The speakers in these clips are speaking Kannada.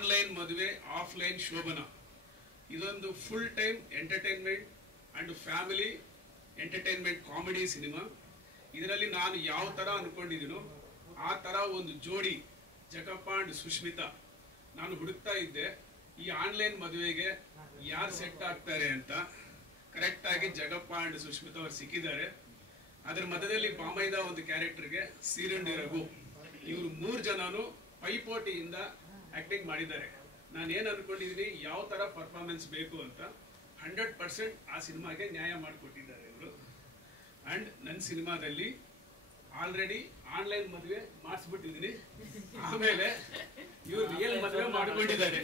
ಆನ್ಲೈನ್ ಮದುವೆ ಆಫ್ಲೈನ್ ಶೋಭನ ಇದೊಂದು full time entertainment and family entertainment comedy cinema. ಇದರಲ್ಲಿ ನಾನು ಯಾವ ತರ ಅನ್ಕೊಂಡಿದ್ದೀನೋ ಆ ತರ ಒಂದು ಜೋಡಿ ಜಗಪ್ಪ ಅಂಡ್ ಸುಷ್ಮಿತಾ ನಾನು ಹುಡುಕ್ತಾ ಇದ್ದೆ. ಈ ಆನ್ಲೈನ್ ಮದುವೆಗೆ ಯಾರು ಸೆಟ್ ಆಗ್ತಾರೆ ಅಂತ ಕರೆಕ್ಟ್ ಆಗಿ ಜಗಪ್ಪ ಅಂಡ್ ಸುಷ್ಮಿತಾ ಅವರು ಸಿಕ್ಕಿದ್ದಾರೆ. ಅದರ ಮಧ್ಯದಲ್ಲಿ ಬಾಮೈದ ಒಂದು ಕ್ಯಾರೆಕ್ಟರ್ಗೆ ಸೀರುಂಡಿ ರಘು, ಇವರು 3 ಜನನು ಪೈಪೋಟಿಯಿಂದ ಆಕ್ಟಿಂಗ್ ಮಾಡಿದ್ದಾರೆ. ನಾನು ಏನ್ ಅನ್ಕೊಂಡಿದೀನಿ ಯಾವ ತರ ಪರ್ಫಾರ್ಮೆನ್ಸ್ ಬೇಕು ಅಂತ 100% ಆ ಸಿನಿಮಾಗೆ ನ್ಯಾಯ ಮಾಡಿಕೊಟ್ಟಿದ್ದಾರೆ ಇವರು. ಅಂಡ್ ನನ್ನ ಸಿನಿಮಾದಲ್ಲಿ ಆಲ್ರೆಡಿ ಆನ್ಲೈನ್ ಮದುವೆ ಮಾಡಿಸ್ಬಿಟ್ಟಿದೀನಿ. ಆಮೇಲೆ ಇವ್ರು ರಿಯಲ್ ಮದುವೆ ಮಾಡ್ಕೊಂಡಿದ್ದಾರೆ,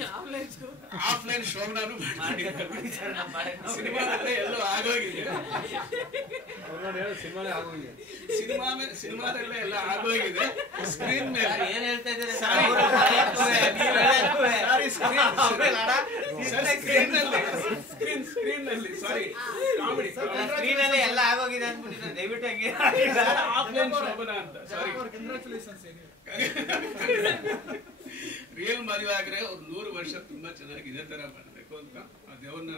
ಆಫ್ಲೈನ್ ಶೋಭನಾನು ಮಾಡ್ಕೊಂಡಿದ್ದಾರೆ. ಸಿನಿಮಾದಲ್ಲೇ ಎಲ್ಲೋ ಆಗೋಗಿದೆ, ಸಿನಿಮಾದಲ್ಲೇ ಎಲ್ಲ ಆಗೋಗಿದೆ. ಸ್ಕ್ರೀನ್ ಮೇಲೆ ಏನ್ ಹೇಳ್ತಾ ಇದ್ದಾರೆ? ಸ್ಕ್ರೀನ್ ನಲ್ಲಿ ಸಾರಿ ಕಾಮಿಡಿ ಸ್ಕ್ರೀನ್ ಅಲ್ಲಿ ಎಲ್ಲ ಆಗೋಗಿದೆ ಅಂದ್ಬಿಟ್ಟಿದ್ದಾರೆ. ದಯವಿಟ್ಟು ಹಂಗೆ ಆಫ್ಲೈನ್ ಶೋಭನಾ ಅಂತ ಸಾರಿ. ರಿಯಲ್ ಮದುವೆ ಆಗ್ರೆ ಅವ್ರು 100 ವರ್ಷ ತುಂಬಾ ಚೆನ್ನಾಗಿ ಇದೇ ತರ ಮಾಡಬೇಕು ಅಂತ ಆ ದೇವ್ರನ್ನ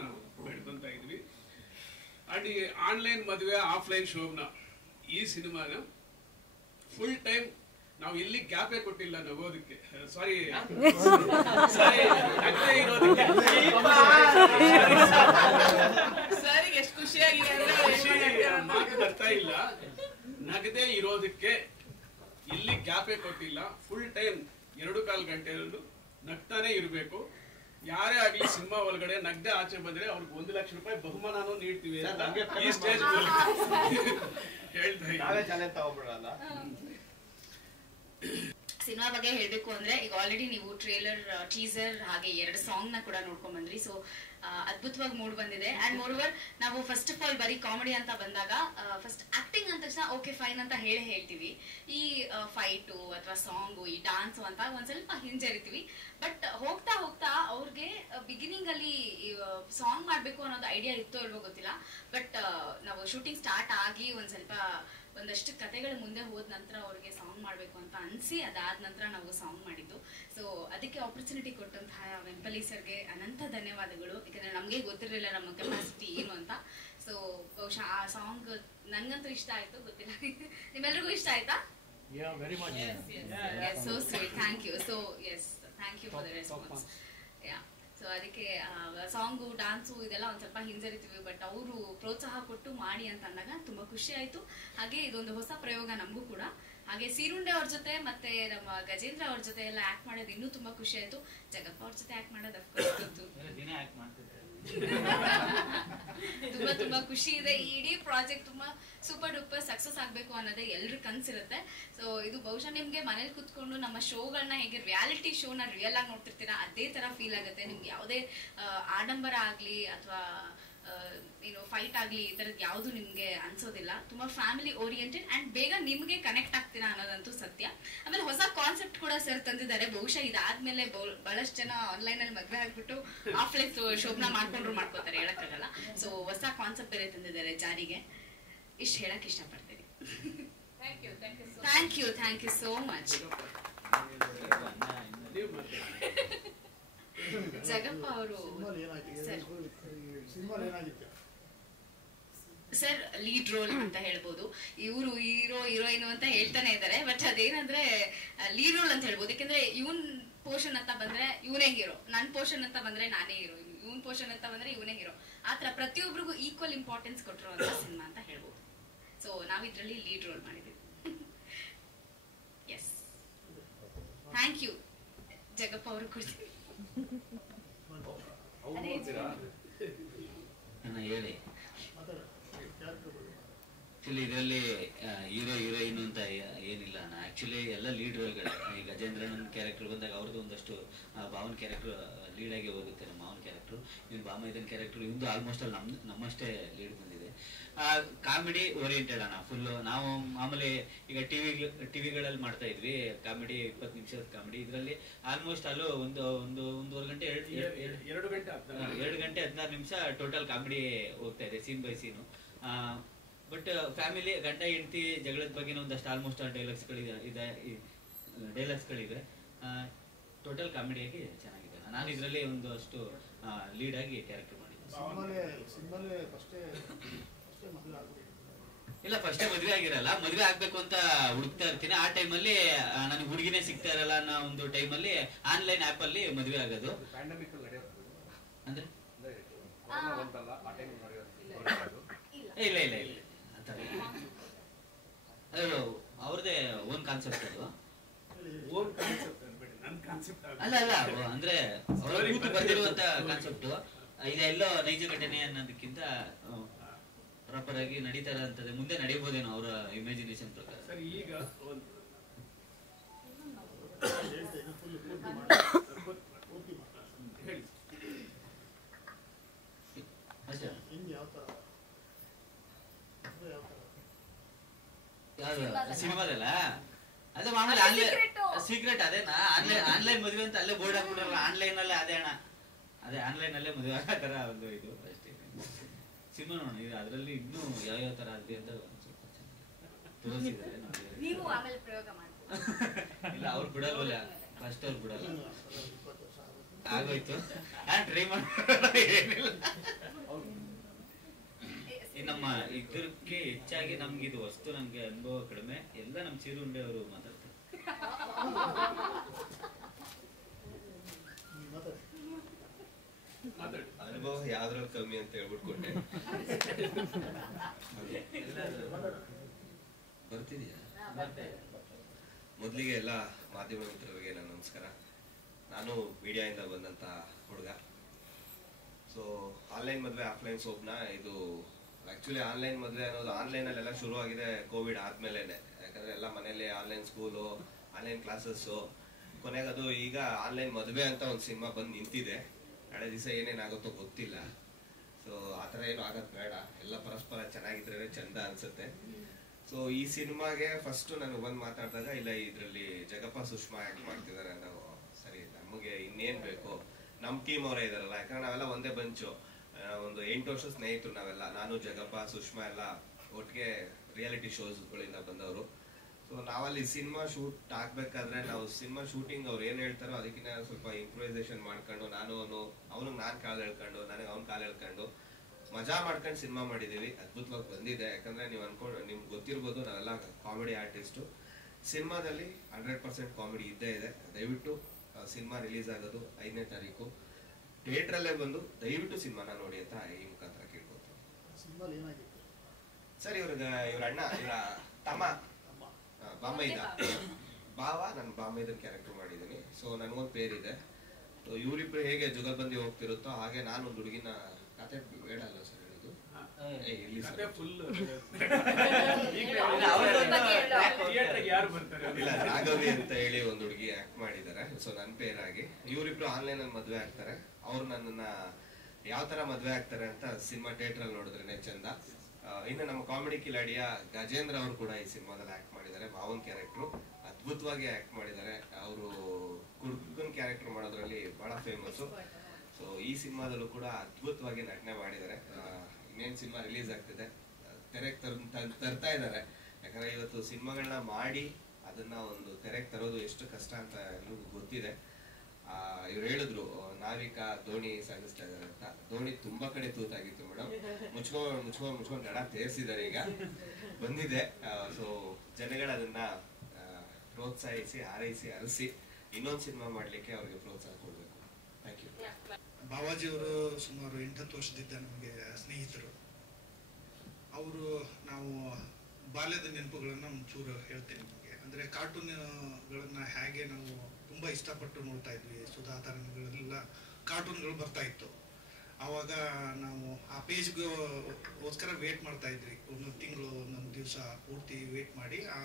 ಬೇಡ್ಕೊಂತ ಇದ್ವಿ. ಅಂಡ್ ಈ ಆನ್ಲೈನ್ ಮದುವೆ ಆಫ್ಲೈನ್ ಶೋಭನಾ ಈ ಸಿನಿಮಾನ ಫುಲ್ ಟೈಮ್ ನಾವು ಎಲ್ಲಿ ಗ್ಯಾಪೇ ಕೊಟ್ಟಿಲ್ಲ ನಗೋದಕ್ಕೆ. ಸಾರಿ ಸಾರಿ ನಗದೇ ಇರೋದಕ್ಕೆ ಎಷ್ಟು ಖುಷಿಯಾಗಿದೆ ಮಾತು ಬರ್ತಾ ಇಲ್ಲ. ನಗದೇ ಇರೋದಕ್ಕೆ ಎಲ್ಲಿ ಗ್ಯಾಪೇ ಕೊಟ್ಟಿಲ್ಲ. ಫುಲ್ ಟೈಮ್ 2.25 ಗಂಟೆಯಲ್ಲೂ ನಗ್ತಾನೆ ಇರಬೇಕು. ಯಾರೇ ಆಗ್ಲಿ ಸಿನಿಮಾ ಒಳಗಡೆ ನಗ್ದೆ ಆಚೆ ಬಂದ್ರೆ ಅವ್ರಿಗೆ 1 ಲಕ್ಷ ರೂಪಾಯಿ ಬಹುಮಾನನೂ ನೀಡ್ತೀವಿ ಈ ಸ್ಟೇಜ್ ಹೇಳ್ತಾ. ಸಿನಿಮಾ ಬಗ್ಗೆ ಹೇಳ್ಬೇಕು ಅಂದ್ರೆ ಈಗ ಆಲ್ರೆಡಿ ನೀವು ಟ್ರೇಲರ್, ಟೀಸರ್ ಹಾಗೆ 2 ಸಾಂಗ್ ನ ಕೂಡ ನೋಡ್ಕೊಂಡ್ ಬಂದ್ರಿ. ಸೊ ಅದ್ಭುತವಾಗಿ ಮೂಡ್ ಬಂದಿದೆ. ಅಂಡ್ ಮೋರ್ ನಾವು ಫಸ್ಟ್ ಆಫ್ ಆಲ್ ಬರೀ ಕಾಮಿಡಿ ಅಂತ ಬಂದಾಗ ಫಸ್ಟ್ ಆಕ್ಟಿಂಗ್ ಅಂತ ತಕ್ಷಣ ಓಕೆ ಫೈನ್ ಅಂತ ಹೇಳ್ತೀವಿ. ಈ ಫೈಟು ಅಥವಾ ಸಾಂಗು ಈ ಡಾನ್ಸು ಅಂತ ಒಂದ್ ಸ್ವಲ್ಪ ಹಿಂಜರಿತೀವಿ. ಬಟ್ ಹೋಗ್ತಾ ಹೋಗ್ತಾ ಅವ್ರಿಗೆ ಬಿಗಿನಿಂಗ್ ಅಲ್ಲಿ ಸಾಂಗ್ ಮಾಡ್ಬೇಕು ಅನ್ನೋದು ಐಡಿಯಾ ಇತ್ತೋ ಇಲ್ವೋ ಗೊತ್ತಿಲ್ಲ. ಬಟ್ ನಾವು ಶೂಟಿಂಗ್ ಸ್ಟಾರ್ಟ್ ಆಗಿ ಒಂದಷ್ಟು ಕತೆಗಳು ಮುಂದೆ ಹೋದ ನಂತರ ಅವ್ರಿಗೆ ಸಾಂಗ್ ಮಾಡ್ಬೇಕು ಅಂತ ಅನ್ಸಿ ಅದಾದ ನಂತರ ನಾವು ಸಾಂಗ್ ಮಾಡಿದ್ದು. ಸೊ ಅದಕ್ಕೆ ಆಪರ್ಚುನಿಟಿ ಕೊಟ್ಟಂತಹ ವೆಂಪಲಿ ಸರ್ಗೆ ಅನಂತ ಧನ್ಯವಾದಗಳು. ಯಾಕಂದ್ರೆ ನಮ್ಗೆ ಗೊತ್ತಿರಲಿಲ್ಲ ನಮ್ಮ ಕೆಪಾಸಿಟಿ ಏನು ಅಂತ. ಸೊ ಬಹುಶಃ ಆ ಸಾಂಗ್ ನನ್ಗಂತೂ ಇಷ್ಟ ಆಯ್ತು, ಗೊತ್ತಿಲ್ಲ ನಿಮ್ಮೆಲ್ರಿಗೂ ಇಷ್ಟ ಆಯ್ತಾ? So sweet, thank you. So yes, thank you for the response. Yeah, so ಅದಕ್ಕೆ ಸಾಂಗು ಡಾನ್ಸು ಇದೆಲ್ಲ ಒಂದ್ ಸ್ವಲ್ಪ ಹಿಂಜರಿತೀವಿ. ಬಟ್ ಅವರು ಪ್ರೋತ್ಸಾಹ ಕೊಟ್ಟು ಮಾಡಿ ಅಂತ ಅಂದಾಗ ತುಂಬಾ ಖುಷಿ ಆಯ್ತು. ಹಾಗೆ ಇದೊಂದು ಹೊಸ ಪ್ರಯೋಗ ನಮಗೂ ಕೂಡ. ಹಾಗೆ ಸೀರುಂಡೆ ಅವ್ರ ಜೊತೆ ಮತ್ತೆ ನಮ್ಮ ಗಜೇಂದ್ರ ಅವ್ರ ಜೊತೆ ಎಲ್ಲ ಆಕ್ಟ್ ಮಾಡೋದು ಇನ್ನೂ ತುಂಬಾ ಖುಷಿ ಆಯ್ತು. ಜಗಪ್ಪ ಅವ್ರ ಜೊತೆ ಆಕ್ಟ್ ಮಾಡೋದು ಅಫ್ಕೋರ್ಸ್ ಗೊತ್ತು, ತುಂಬಾ ತುಂಬಾ ಖುಷಿ ಇದೆ. ಈ ಇಡೀ ಪ್ರಾಜೆಕ್ಟ್ ತುಂಬಾ ಸೂಪರ್ ಡೂಪರ್ ಸಕ್ಸಸ್ ಆಗ್ಬೇಕು ಅನ್ನೋದೇ ಎಲ್ರ ಕನ್ಸಿರುತ್ತೆ. ಸೊ ಇದು ಬಹುಶಃ ನಿಮ್ಗೆ ಮನೇಲಿ ಕುತ್ಕೊಂಡು ನಮ್ಮ ಶೋಗಳನ್ನ ಹೇಗೆ ರಿಯಾಲಿಟಿ ಶೋನ ರಿಯಲ್ ಆಗಿ ನೋಡ್ತಿರ್ತೀರಾ ಅದೇ ತರ ಫೀಲ್ ಆಗುತ್ತೆ. ನಿಮ್ಗೆ ಯಾವುದೇ ಆಡಂಬರ ಆಗ್ಲಿ ಅಥವಾ ಏನು ಫೈಟ್ ಆಗ್ಲಿ ಈ ತರದ್ ಯಾವ್ದು ನಿಮ್ಗೆ ಅನ್ಸೋದಿಲ್ಲ. ತುಂಬಾ ಫ್ಯಾಮಿಲಿ ಓರಿಯೆಂಟೆಡ್ ಅಂಡ್ ಬೇಗ ನಿಮ್ಗೆ ಕನೆಕ್ಟ್ ಆಗ್ತೀರಾ ಅನ್ನೋದಂತೂ ಸತ್ಯ. ಆಮೇಲೆ ಹೊಸ ಕಾನ್ಸೆಪ್ಟ್ ಕೂಡ ಸರ್ ತಂದಿದ್ದಾರೆ. ಬಹುಶಃ ಇದಾದ್ಮೇಲೆ ಬಹಳಷ್ಟು ಜನ ಆನ್ಲೈನ್ ಅಲ್ಲಿ ಮದ್ವೆ ಆಗ್ಬಿಟ್ಟು ಆಫ್ಲೈನ್ ಶೋಭನ ಮಾಡ್ಕೋತಾರೆ, ಹೇಳಕ್ಕಾಗಲ್ಲ. ಸೊ ಹೊಸ ಕಾನ್ಸೆಪ್ಟ್ ಬೇರೆ ತಂದಿದ್ದಾರೆ ಜಾರಿಗೆ. ಇಷ್ಟು ಹೇಳಕ್ ಇಷ್ಟಪಡ್ತೀನಿ. Thank you so much. Jagappa ಅವರು ಸರ್ ಲೀಡ್ ರೋಲ್ ಅಂತ ಹೇಳ್ಬೋದು. ಇವರು ಹೀರೋಯಿನ್ ಅಂತ ಹೇಳ್ತಾನೆ ಇದ್ದಾರೆ. ಬಟ್ ಅದೇನಂದ್ರೆ ಲೀಡ್ ರೋಲ್ ಅಂತ ಹೇಳ್ಬೋದು. ಯಾಕಂದ್ರೆ ಇವನ್ ಪೋರ್ಷನ್ ಅಂತ ಬಂದ್ರೆ ಇವನೇ ಹೀರೋ, ನನ್ ಪೋರ್ಷನ್ ಅಂತ ಬಂದ್ರೆ ನಾನೇ ಹೀರೋ, ಇವನ್ ಪೋರ್ಷನ್ ಅಂತ ಬಂದ್ರೆ ಇವನೇ ಹೀರೋ. ಆತರ ಪ್ರತಿಯೊಬ್ಬರಿಗೂ ಈಕ್ವಲ್ ಇಂಪಾರ್ಟೆನ್ಸ್ ಕೊಟ್ಟಿರುವಂತ ಸಿನಿಮಾ ಅಂತ ಹೇಳ್ಬೋದು. ಸೊ ನಾವಿದ್ರಲ್ಲಿ ಲೀಡ್ ರೋಲ್ ಮಾಡಿದ್ವಿ. ಎಸ್, ಥ್ಯಾಂಕ್ ಯು ಜಗಪ್ಪ ಅವರು ಕೊಡ್ತೀವಿ. ಹೇಳಿ ಆಕ್ಚುಲಿ ಇದರಲ್ಲಿ ಹೀರೋ ಹೀರೋಯಿನ್ ಅಂತ ಏನಿಲ್ಲ. ಆಕ್ಚುಲಿ ಎಲ್ಲ ಲೀಡ್ ರೋಲ್ಗಳೇ. ಈ ಗಜೇಂದ್ರನ್ ಕ್ಯಾರೆಕ್ಟರ್ ಬಂದಾಗ ಅವ್ರದ್ದು ಒಂದಷ್ಟು ಭಾವನ್ ಕ್ಯಾರೆಕ್ಟರ್ ಲೀಡ್ ಆಗಿ ಹೋಗುತ್ತೆ. ನಮ್ಮ ಮಾವನ್ ಕ್ಯಾರೆಕ್ಟರ್, ಇವ್ನು ಬಾಮೈದನ್ ಕ್ಯಾರೆಕ್ಟರ್ ಇವ್ದು ಆಲ್ಮೋಸ್ಟ್ ಅಲ್ಲಿ ನಮ್ಮಷ್ಟೇ ಲೀಡ್ ಬಂದಿದೆ. ಕಾಮಿಡಿ ಓರಿಯೆಂಟೆಡ್ ಅಣ್ಣ ಫುಲ್ಲು. ನಾವು ಮಾಮೂಲಿ ಈಗ ಟಿವಿಗಳಲ್ಲಿ ಮಾಡ್ತಾ ಇದ್ವಿ ಕಾಮಿಡಿ, 20 ನಿಮಿಷದ ಕಾಮಿಡಿ. ಇದರಲ್ಲಿ ಆಲ್ಮೋಸ್ಟ್ ಅಲ್ಲೂ ಒಂದೂವರೆ ಗಂಟೆ 2 ಗಂಟೆ 16 ನಿಮಿಷ ಟೋಟಲ್ ಕಾಮಿಡಿ ಹೋಗ್ತಾ ಇದೆ, scene by scene. But family ಗಂಡ ಹೆಂಡತಿ ಜಗಳದ ಬಗ್ಗೆ ಒಂದಷ್ಟು ಆಲ್ಮೋಸ್ಟ್ ಡೈಲಾಗ್ಸ್ಗಳಿದೆ. ಟೋಟಲ್ ಕಾಮಿಡಿಯಾಗಿ ಚೆನ್ನಾಗಿದೆ. ನಾನು ಇದರಲ್ಲಿ ಒಂದು ಅಷ್ಟು ಲೀಡ್ ಆಗಿ ಕ್ಯಾರೆಕ್ಟರ್ ಮಾಡಿದ್ದೆ. ಇಲ್ಲ ಫಸ್ಟೇ ಮದುವೆ ಆಗಿರಲ್ಲ, ಮದುವೆ ಆಗ್ಬೇಕು ಅಂತ ಹುಡುಕ್ತಾ ಇರ್ತೀನಿ. ಆ ಟೈಮಲ್ಲಿ ನನಗೆ ಹುಡುಗಿನೇ ಸಿಗ್ತಾ ಇರಲ್ಲ ಅನ್ನೋ ಒಂದು ಟೈಮಲ್ಲಿ ಆನ್ಲೈನ್ ಆಪ್ ಅಲ್ಲಿ ಮದುವೆ ಆಗೋದು. ಅಂದ್ರೆ ಇಲ್ಲ ಇಲ್ಲ ಇಲ್ಲ ಅದು ಅವ್ರದೇ ಓನ್ ಕಾನ್ಸೆಪ್ಟ್ ಅದು. ಅಲ್ಲ ಅಲ್ಲ ಅಂದ್ರೆ ಅವ್ರ ಬಂದಿರುವಂತ ಕಾನ್ಸೆಪ್ಟ್ ಇದೆಲ್ಲೋ ನೈಜ ಘಟನೆ ಅನ್ನೋದಕ್ಕಿಂತ ಪ್ರಾಪರ್ ಆಗಿ ನಡೀತಾ ಇರೋಂಥದ್ದು ಮುಂದೆ ನಡೀಬೋದೇನೋ ಅವರ ಇಮ್ಯಾಜಿನೇಷನ್ ಪ್ರಕಾರ. ಸರ್ ಈಗ ಅಷ್ಟೇ ಸಿನಿಮಾದಲ್ಲ ಅದೇ ಮಾಮೂಲಿ ಆನ್ಲೈನ್ ಸೀಕ್ರೆಟ್ ಅದೇನಾ ಆನ್ಲೈನ್ ಮದುವೆ ಅಂತ ಅಲ್ಲೇ ಬೋರ್ಡ್ ಹಾಕ್ಬಿಟ್ರಲ್ಲ, ಆನ್ಲೈನ್ ಅಲ್ಲೇ ಅದೇ ಅಣ್ಣ, ಅದೇ ಆನ್ಲೈನ್ ಅಲ್ಲೇ ಮದುವೆ ಆಗೋ ತರ ಒಂದು ಇದು ಅಷ್ಟೇ ಸಿನಿಮಾ ನೋಡಿ. ಅದರಲ್ಲಿ ಇನ್ನೂ ಯಾವ ತರ ಆದ್ವಿ ಅಂತ ಸ್ವಲ್ಪ ತೋರಿಸಿದ್ದಾರೆ. ಇಲ್ಲ ಅವ್ರು ಬಿಡಲ್ವಲ್ಲ, ಫಸ್ಟ್ ಅವ್ರು ಬಿಡಲ್ಲ. ಆಗೋಯ್ತು ಟ್ರೈ ಮಾಡಿ ನಮ್ಮ ಇದಕ್ಕೆ ಹೆಚ್ಚಾಗಿ ನಮ್ಗೆ ಇದು ವಸ್ತು ನಮ್ಗೆ ಅನುಭವ ಕಡಿಮೆ. ಎಲ್ಲ ನಮ್ ಚೀರುಂಡೆ ಅವರು ಮಾತಾಡ್ತಾರೆ. ಅನುಭವ ಯಾವ್ದ್ರಲ್ಲಿ ಕಮ್ಮಿ ಅಂತ ಹೇಳ್ಬಿಟ್ಟು ಕೊಟ್ಟೆ. ಬರ್ತಿದ್ಯಾ? ಮೊದಲಿಗೆ ಎಲ್ಲ ಮಾಧ್ಯಮ ಮಿತ್ರರಿಗೆ ನನ್ನ ನಮಸ್ಕಾರ. ನಾನು ಮೀಡಿಯಾದಿಂದ ಬಂದಂತ ಹುಡುಗ. ಸೊ ಆನ್ಲೈನ್ ಮದುವೆ ಆಫ್ಲೈನ್ ಸೋಪ್ನ ಇದು ಆಕ್ಚುಲಿ ಆನ್ಲೈನ್ ಮದುವೆ ಅನ್ನೋದು ಆನ್ಲೈನ್ ಅಲ್ಲೆಲ್ಲ ಶುರು ಆಗಿದೆ ಕೋವಿಡ್ ಆದ್ಮೇಲೆನೆ. ಯಾಕಂದ್ರೆ ಎಲ್ಲ ಮನೇಲಿ ಆನ್ಲೈನ್ ಸ್ಕೂಲು, ಆನ್ಲೈನ್ ಕ್ಲಾಸಸ್ಸು, ಕೊನೆಗೆ ಅದು ಈಗ ಆನ್ಲೈನ್ ಮದುವೆ ಅಂತ ಒಂದು ಸಿನಿಮಾ ಬಂದು ನಿಂತಿದೆ. ನಾಳೆ ದಿವಸ ಏನೇನಾಗುತ್ತೋ ಗೊತ್ತಿಲ್ಲ. ಸೊ ಆತರ ಏನು ಆಗೋದು ಬೇಡ, ಎಲ್ಲ ಪರಸ್ಪರ ಚೆನ್ನಾಗಿದ್ರೆ ಚಂದ ಅನ್ಸುತ್ತೆ. ಸೊ ಈ ಸಿನಿಮಾಗೆ ಫಸ್ಟ್ ನಾನು ಬಂದು ಮಾತಾಡಿದಾಗ ಇಲ್ಲ ಇದ್ರಲ್ಲಿ ಜಗಪ್ಪ ಸುಷ್ಮಾ ಆಕ್ಟ್ ಮಾಡ್ತಿದ್ದಾರೆ ನಾವು, ಸರಿ ನಮಗೆ ಇನ್ನೇನ್ ಬೇಕು, ನಮ್ ಟೀಮ್ ಅವರೇ ಇದಾರಲ್ಲ, ಯಾಕಂದ್ರೆ ನಾವೆಲ್ಲ ಒಂದೇ ಬಂಚು, ಒಂದು 8 ವರ್ಷ ಸ್ನೇಹಿತರು ನಾವೆಲ್ಲ, ನಾನು ಜಗಪ್ಪ ಸುಷ್ಮಾ ಎಲ್ಲ ಒಟ್ಟಿಗೆ ರಿಯಾಲಿಟಿ ಶೋಸ್ಗಳಿಂದ ಬಂದವರು. ಸೊ ನಾವಲ್ಲಿ ಸಿನಿಮಾ ಶೂಟ್ ಆಗ್ಬೇಕಾದ್ರೆ ನಾವು ಸಿನಿಮಾ ಶೂಟಿಂಗ್ ಅವ್ರು ಏನ್ ಹೇಳ್ತಾರೋ ಅದಕ್ಕಿಂತ ಸ್ವಲ್ಪ ಇಂಪ್ರೂವೈಸೇಷನ್ ಮಾಡ್ಕೊಂಡು ಅವನಿಗೆ ನಾನ್ ಕಾಲ್ ಹೇಳ್ಕೊಂಡು ನನಗೆ ಅವ್ನ ಕಾಲ್ ಹೇಳ್ಕೊಂಡು ಮಜಾ ಮಾಡ್ಕೊಂಡು ಸಿನಿಮಾ ಮಾಡಿದೀವಿ. ಅದ್ಭುತವಾಗಿ ಬಂದಿದೆ. ಯಾಕಂದ್ರೆ ನೀವು ನಿಮ್ಗೆ ಗೊತ್ತಿರ್ಬೋದು ನಾವೆಲ್ಲ ಕಾಮಿಡಿ ಆರ್ಟಿಸ್ಟು. ಸಿನಿಮಾದಲ್ಲಿ 100% ಕಾಮಿಡಿ ಇದ್ದೇ ಇದೆ. ದಯವಿಟ್ಟು ಸಿನಿಮಾ ರಿಲೀಸ್ ಆಗೋದು 5ನೇ ತಾರೀಕು ಥಿಯೇಟ್ರಲ್ಲೇ ಬಂದು ದಯವಿಟ್ಟು ಸಿನಿಮಾನ ನೋಡಿ ಅಂತ ಈ ಮುಖಾಂತರ ಕೇಳ್ಕೊತೀನಿ. ಸರ್ ಇವ್ರ ಅಣ್ಣ ಇವರ ತಮ್ಮ ಬಾಂಬೈದ ಭಾವ, ನಾನು ಬಾಂಬೈದನ್ ಕ್ಯಾರೆಕ್ಟರ್ ಮಾಡಿದ್ದೀನಿ. ಸೊ ನನಗೊಂದು ಪೇರಿದೆ. ಸೊ ಇವರಿಬ್ರು ಹೇಗೆ ಜುಗಲ್ಬಂದಿ ಹೋಗ್ತಿರುತ್ತೋ ಹಾಗೆ ನಾನು ಒಂದು ಹುಡುಗಿನ ಕತೆ ಬೇಡ ಅಲ್ಲ ಸರ್ ಹೇಳೋದು, ಇಲ್ಲ ರಾಘವಿ ಅಂತ ಹೇಳಿ ಒಂದು ಹುಡುಗಿ ಆಕ್ಟ್ ಮಾಡಿದ್ದಾರೆ. ಸೊ ನನ್ನ ಪೇರಾಗಿ ಇವರಿಬ್ರು ಆನ್ಲೈನ್ ಅಲ್ಲಿ ಮದ್ವೆ ಆಗ್ತಾರೆ. ಅವ್ರು ನನ್ನನ್ನ ಯಾವ ತರ ಮದ್ವೆ ಆಗ್ತಾರೆ ಅಂತ ಸಿನಿಮಾ ಥಿಯೇಟರ್ ಅಲ್ಲಿ ನೋಡಿದ್ರೇನೆ ಚಂದ. ಇನ್ನು ನಮ್ಮ ಕಾಮಿಡಿ ಕಿಲಾಡಿಯ ಗಜೇಂದ್ರ ಅವರು ಕೂಡ ಈ ಸಿನಿಮಾದಲ್ಲಿ ಆಕ್ಟ್ ಮಾಡಿದ್ದಾರೆ. ಮಾವನ್ ಕ್ಯಾರೆಕ್ಟರ್ ಅದ್ಭುತವಾಗಿ ಆಕ್ಟ್ ಮಾಡಿದ್ದಾರೆ. ಅವರು ಕುಡುಕನ್ ಕ್ಯಾರೆಕ್ಟರ್ ಮಾಡೋದ್ರಲ್ಲಿ ಬಹಳ ಫೇಮಸ್. ಸೊ ಈ ಸಿನಿಮಾದಲ್ಲೂ ಕೂಡ ಅದ್ಭುತವಾಗಿ ನಟನೆ ಮಾಡಿದ್ದಾರೆ. ಇನ್ನೇನ್ ಸಿನಿಮಾ ರಿಲೀಸ್ ಆಗ್ತಿದೆ, ತೆರೆಗೆ ತರ್ತಾ ಇದ್ದಾರೆ. ಯಾಕಂದ್ರೆ ಇವತ್ತು ಸಿನಿಮಾಗಳನ್ನ ಮಾಡಿ ಅದನ್ನ ಒಂದು ತೆರೆಗೆ ತರೋದು ಎಷ್ಟು ಕಷ್ಟ ಅಂತ ಎಲ್ರಿಗೂ ಗೊತ್ತಿದೆ. ಇವ್ರು ಹೇಳಿದ್ರು ನಾವಿಕ ದೋಣಿ ಸಾಗಿಸ್ತಾ ಇದಾರೆ ಅಂತ. ದೋಣಿ ತುಂಬಾ ಕಡೆ ತೂತಾಗಿತ್ತು ಮೇಡಮ್, ಮುಚ್ಕೊಂಡು ಗಡ ತೇರಿಸಿದ್ದಾರೆ, ಈಗ ಬಂದಿದೆ. ಸೊ ಜನಗಳು ಅದನ್ನ ಪ್ರೋತ್ಸಾಹಿಸಿ ಹಾರೈಸಿ ಅರಸಿ ಇನ್ನೊಂದು ಸಿನಿಮಾ ಮಾಡ್ಲಿಕ್ಕೆ ಅವ್ರಿಗೆ ಪ್ರೋತ್ಸಾಹ ಕೊಡ್ಬೇಕು. Thank you. ಬಾವಾಜಿ ಅವರು ಸುಮಾರು 8-10 ವರ್ಷದಿಂದ ನಮಗೆ ಸ್ನೇಹಿತರು. ಅವರು ನಾವು ಬಾಲ್ಯದ ನೆನಪುಗಳನ್ನ ಒಂಚೂರು ಹೇಳ್ತೇನೆ ನಿಮಗೆ. ಅಂದ್ರೆ ಕಾರ್ಟೂನ್ಗಳನ್ನ ಹೇಗೆ ನಾವು ತುಂಬಾ ಇಷ್ಟಪಟ್ಟು ನೋಡ್ತಾ ಇದ್ವಿ. ಸುಧಾ ತರಂಗಗಳೆಲ್ಲ ಕಾರ್ಟೂನ್ಗಳು ಬರ್ತಾ ಇತ್ತು. ಆವಾಗ ನಾವು ಆ ಪೇಜ್ಗೋಸ್ಕರ ವೇಟ್ ಮಾಡ್ತಾ ಇದ್ವಿ. ಒಂದೊಂದು ತಿಂಗಳು ಒಂದೊಂದು ದಿವಸ ಪೂರ್ತಿ ವೇಟ್ ಮಾಡಿ ಆ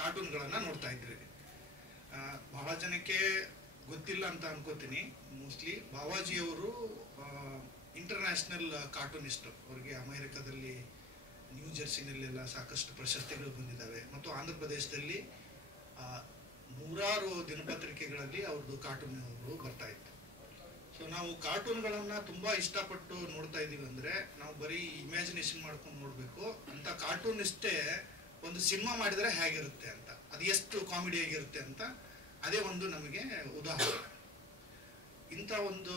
ಕಾರ್ಟೂನ್ಗಳನ್ನ ನೋಡ್ತಾ ಇದ್ವಿ. ಬಹಳ ಜನಕ್ಕೆ ಗೊತ್ತಿಲ್ಲ ಅಂತ ಅನ್ಕೋತೀನಿ. ಮೋಸ್ಟ್ಲಿ ಬಾವಾಜಿಯವರು ಇಂಟರ್ನ್ಯಾಷನಲ್ ಕಾರ್ಟೂನಿಸ್ಟ್. ಅವ್ರಿಗೆ ಅಮೆರಿಕದಲ್ಲಿ ನ್ಯೂ ಜೆರ್ಸಿನಲ್ಲೆಲ್ಲ ಸಾಕಷ್ಟು ಪ್ರಶಸ್ತಿಗಳು ಬಂದಿದ್ದಾವೆ. ಮತ್ತು ಆಂಧ್ರ ಪ್ರದೇಶದಲ್ಲಿ 100 ದಿನಪತ್ರಿಕೆಗಳಲ್ಲಿ ಅವ್ರದ್ದು ಕಾರ್ಟೂನ್ಗಳು ಬರ್ತಾ ಇತ್ತು. ಸೊ ನಾವು ಕಾರ್ಟೂನ್ಗಳನ್ನ ತುಂಬಾ ಇಷ್ಟಪಟ್ಟು ನೋಡ್ತಾ ಇದೀವಿ. ಅಂದ್ರೆ ನಾವು ಬರೀ ಇಮ್ಯಾಜಿನೇಷನ್ ಮಾಡ್ಕೊಂಡು ನೋಡ್ಬೇಕು ಅಂತ ಕಾರ್ಟೂನಿಸ್ಟೇ ಒಂದು ಸಿನಿಮಾ ಮಾಡಿದ್ರೆ ಹೇಗಿರುತ್ತೆ ಅಂತ, ಅದು ಎಷ್ಟು ಕಾಮಿಡಿ ಆಗಿರುತ್ತೆ ಅಂತ ಅದೇ ಒಂದು ನಮಗೆ ಉದಾಹರಣೆ. ಇಂಥ ಇಂಥ ಒಂದು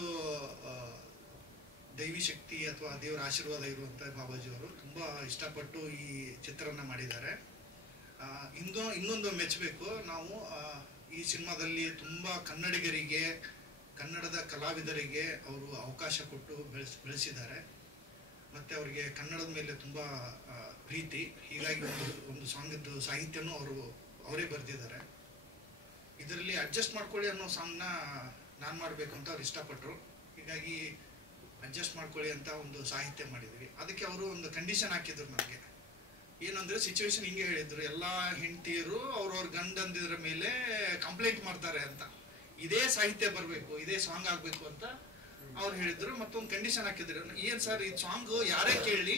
ದೈವಿ ಶಕ್ತಿ ಅಥವಾ ದೇವರ ಆಶೀರ್ವಾದ ಇರುವಂಥ ಬಾಬಾಜಿಯವರು ತುಂಬ ಇಷ್ಟಪಟ್ಟು ಈ ಚಿತ್ರನ ಮಾಡಿದ್ದಾರೆ. ಇನ್ನೊಂದು ಮೆಚ್ಚಬೇಕು, ನಾವು ಈ ಸಿನಿಮಾದಲ್ಲಿ ತುಂಬ ಕನ್ನಡಿಗರಿಗೆ, ಕನ್ನಡದ ಕಲಾವಿದರಿಗೆ ಅವರು ಅವಕಾಶ ಕೊಟ್ಟು ಬೆಳೆಸಿದ್ದಾರೆ. ಮತ್ತು ಅವರಿಗೆ ಕನ್ನಡದ ಮೇಲೆ ತುಂಬ ಪ್ರೀತಿ. ಹೀಗಾಗಿ ಒಂದು ಸಾಂಗಿದ್ದು ಸಾಹಿತ್ಯನೂ ಅವರೇ ಬರೆದಿದ್ದಾರೆ. ಇದರಲ್ಲಿ ಅಡ್ಜಸ್ಟ್ ಮಾಡ್ಕೊಳ್ಳಿ ಅನ್ನೋ ಸಾಂಗ್ನ ನಾನು ಮಾಡಬೇಕು ಅಂತ ಅವ್ರು ಇಷ್ಟಪಟ್ಟರು. ಹೀಗಾಗಿ ಅಡ್ಜಸ್ಟ್ ಮಾಡ್ಕೊಳ್ಳಿ ಅಂತ ಒಂದು ಸಾಹಿತ್ಯ ಮಾಡಿದ್ವಿ. ಅದಕ್ಕೆ ಅವರು ಒಂದು ಕಂಡೀಷನ್ ಹಾಕಿದ್ರು ನನಗೆ. ಏನಂದ್ರೆ ಸಿಚುವೇಶನ್ ಹಿಂಗೆ ಹೇಳಿದ್ರು, ಎಲ್ಲ ಹೆಂಡತಿಯರು ಅವ್ರವ್ರ ಗಂಡಂದಿದ್ರ ಮೇಲೆ ಕಂಪ್ಲೇಂಟ್ ಮಾಡ್ತಾರೆ ಅಂತ, ಇದೇ ಸಾಹಿತ್ಯ ಬರಬೇಕು, ಇದೇ ಸಾಂಗ್ ಆಗಬೇಕು ಅಂತ ಅವ್ರು ಹೇಳಿದ್ರು. ಮತ್ತೊಂದು ಕಂಡೀಷನ್ ಹಾಕಿದ್ರು, ಏನ್ ಸರ್ ಈ ಸಾಂಗ್ ಯಾರೇ ಕೇಳಿ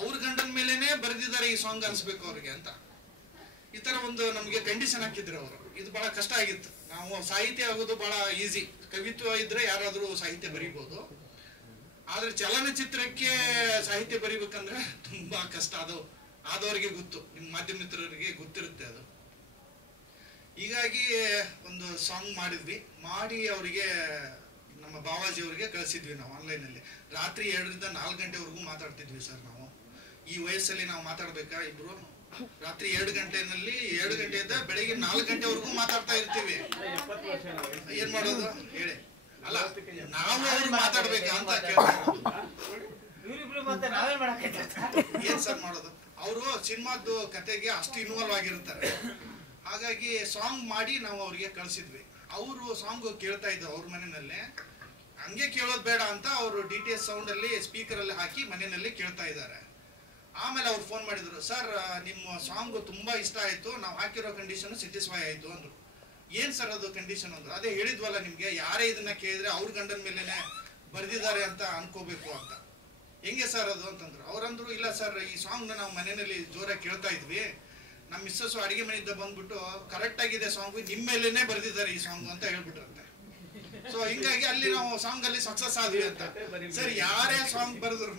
ಅವ್ರ ಗಂಡನ ಮೇಲೇನೆ ಬರೆದಿದ್ದಾರೆ ಈ ಸಾಂಗ್ ಅನ್ಸ್ಬೇಕು ಅವ್ರಿಗೆ ಅಂತ. ಈ ತರ ಒಂದು ನಮ್ಗೆ ಕಂಡೀಷನ್ ಹಾಕಿದ್ರು ಅವರು. ಇದು ಬಹಳ ಕಷ್ಟ ಆಗಿತ್ತು. ನಾವು ಸಾಹಿತ್ಯ ಆಗೋದು ಬಹಳ ಈಸಿ, ಕವಿತ್ವ ಇದ್ರೆ ಯಾರಾದ್ರೂ ಸಾಹಿತ್ಯ ಬರೀಬಹುದು. ಆದ್ರೆ ಚಲನಚಿತ್ರಕ್ಕೆ ಸಾಹಿತ್ಯ ಬರೀಬೇಕಂದ್ರೆ ತುಂಬಾ ಕಷ್ಟ. ಅದು ಆದವರಿಗೆ ಗೊತ್ತು, ನಿಮ್ಮ ಮಾಧ್ಯಮ ಮಿತ್ರರಿಗೆ ಗೊತ್ತಿರುತ್ತೆ ಅದು. ಹೀಗಾಗಿ ಒಂದು ಸಾಂಗ್ ಮಾಡಿ ಅವರಿಗೆ ನಮ್ಮ ಬಾವಾಜಿ ಅವರಿಗೆ ಕಳಿಸಿದ್ವಿ ನಾವು ಆನ್ಲೈನಲ್ಲಿ. ರಾತ್ರಿ 2 ರಿಂದ 4 ಗಂಟೆವರೆಗೂ ಮಾತಾಡ್ತಿದ್ವಿ ಸರ್ ನಾವು. ಈ ವಯಸ್ಸಲ್ಲಿ ನಾವು ಮಾತಾಡ್ಬೇಕಾ ಇಬ್ರು? ರಾತ್ರಿ 2 ಗಂಟೆನಲ್ಲಿ 7 ಗಂಟೆಯಿಂದ ಬೆಳಿಗ್ಗೆ 4 ಗಂಟೆವರೆಗೂ ಮಾತಾಡ್ತಾ ಇರ್ತೀವಿ. ಏನ್ ಮಾಡೋದು ಹೇಳಿ? ಅಲ್ಲ, ನಾವು ಅವ್ರು ಮಾತಾಡ್ಬೇಕಾ ಅಂತ ಏನ್ ಸರ್ ಮಾಡೋದು? ಅವರು ಸಿನಿಮಾದ್ದು ಕತೆಗೆ ಅಷ್ಟು ಇನ್ವಾಲ್ವ್ ಆಗಿರ್ತಾರೆ. ಹಾಗಾಗಿ ಸಾಂಗ್ ಮಾಡಿ ನಾವು ಅವ್ರಿಗೆ ಕಳ್ಸಿದ್ವಿ. ಅವರು ಸಾಂಗ್ ಕೇಳ್ತಾ ಇದ್ರು ಅವ್ರ ಮನೆಯಲ್ಲೇ. ಹಂಗೆ ಕೇಳೋದು ಬೇಡ ಅಂತ ಅವರು DTS ಸೌಂಡ್ ಅಲ್ಲಿ ಸ್ಪೀಕರ್ ಅಲ್ಲಿ ಹಾಕಿ ಮನೆಯಲ್ಲಿ ಕೇಳ್ತಾ ಇದ್ದಾರೆ. ಆಮೇಲೆ ಅವ್ರು ಫೋನ್ ಮಾಡಿದ್ರು, ಸರ್ ನಿಮ್ಮ ಸಾಂಗ್ ತುಂಬಾ ಇಷ್ಟ ಆಯ್ತು, ನಾವು ಹಾಕಿರೋ ಕಂಡೀಷನ್ ಸ್ಯಾಟಿಸ್ಫೈ ಆಯ್ತು ಅಂದ್ರು. ಏನ್ ಸರ್ ಅದು ಕಂಡೀಷನ್ ಅಂದ್ರು. ಅದೇ ಹೇಳಿದ್ವಲ್ಲ ನಿಮ್ಗೆ, ಯಾರೇ ಇದನ್ನ ಕೇಳಿದ್ರೆ ಅವ್ರ ಗಂಡನ ಮೇಲೆನೆ ಬರ್ದಿದ್ದಾರೆ ಅಂತ ಅನ್ಕೋಬೇಕು ಅಂತ. ಹೆಂಗೆ ಸರ್ ಅದು ಅಂತಂದ್ರು. ಅವ್ರಂದ್ರು, ಇಲ್ಲ ಸರ್ ಈ ಸಾಂಗ್ ನ ನಾವು ಮನೆಯಲ್ಲಿ ಜೋರಾಗಿ ಕೇಳ್ತಾ ಇದ್ವಿ, ನಮ್ಮ ಮಿಸ್ಸಸ್ ಅಡಿಗೆ ಮನೆಯಿಂದ ಬಂದ್ಬಿಟ್ಟು ಕರೆಕ್ಟ್ ಆಗಿದೆ ಸಾಂಗ್, ನಿಮ್ಮ ಮೇಲೇನೆ ಬರ್ದಿದ್ದಾರೆ ಈ ಸಾಂಗ್ ಅಂತ ಹೇಳ್ಬಿಟ್ರಂತೆ. ಸೊ ಹಿಂಗಾಗಿ ಅಲ್ಲಿ ನಾವು ಸಾಂಗ್ ಅಲ್ಲಿ ಸಕ್ಸಸ್ ಆದ್ವಿ ಅಂತ. ಸರ್ ಯಾರೇ ಸಾಂಗ್ ಬರೆದ್ರು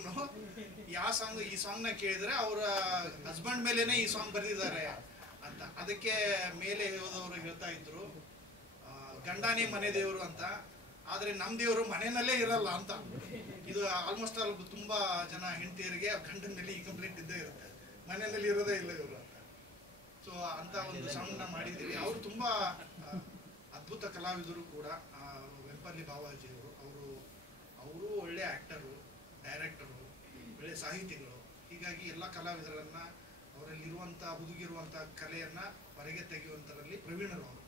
ಯಾವ ಸಾಂಗ್, ಈ ಸಾಂಗ್ ನ ಕೇಳಿದ್ರೆ ಅವರ ಹಸ್ಬೆಂಡ್ ಮೇಲೇನೆ ಈ ಸಾಂಗ್ ಬರ್ದಿದ್ದಾರೆ ಅಂತ. ಅದಕ್ಕೆ ಮೇಲೆ ಹೋದವರು ಹೇಳ್ತಾ ಇದ್ರು, ಗಂಡಾನೇ ಮನೆ ದೇವರು ಅಂತ, ಆದ್ರೆ ನಮ್ ದೇವರು ಮನೆಯಲ್ಲೇ ಇರಲ್ಲ ಅಂತ. ಇದು ಆಲ್ಮೋಸ್ಟ್ ಆಲ್ ತುಂಬಾ ಜನ ಹೆಂಡತಿಯರಿಗೆ ಗಂಡನ ಮೇಲೆ ಈ ಕಂಪ್ಲೇಂಟ್ ಇದ್ದೇ ಇರುತ್ತೆ, ಮನೆಯಲ್ಲಿ ಇರೋದೇ ಇಲ್ಲ ಇವರು ಅಂತ. ಸೊ ಅಂತ ಒಂದು ಸಾಂಗ್ ನ ಮಾಡಿದೀವಿ. ಅವರು ತುಂಬಾ ಅದ್ಭುತ ಕಲಾವಿದರು ಕೂಡ. ವೆಂಪಲ್ಲಿ ಬಾವಾಜಿ ಅವರು ಒಳ್ಳೆ ಆಕ್ಟರು, ಡೈರೆಕ್ಟರು, ಒಳ್ಳೆ ಸಾಹಿತಿಗಳು. ಹೀಗಾಗಿ ಎಲ್ಲ ಕಲಾವಿದರನ್ನ, ಅವರಲ್ಲಿರುವಂತ ಹುದುಗಿರುವಂತ ಕಲೆಯನ್ನ ಹೊರಗೆ ತೆಗೆಯುವಂತರಲ್ಲಿ ಪ್ರವೀಣರು ಅವರು.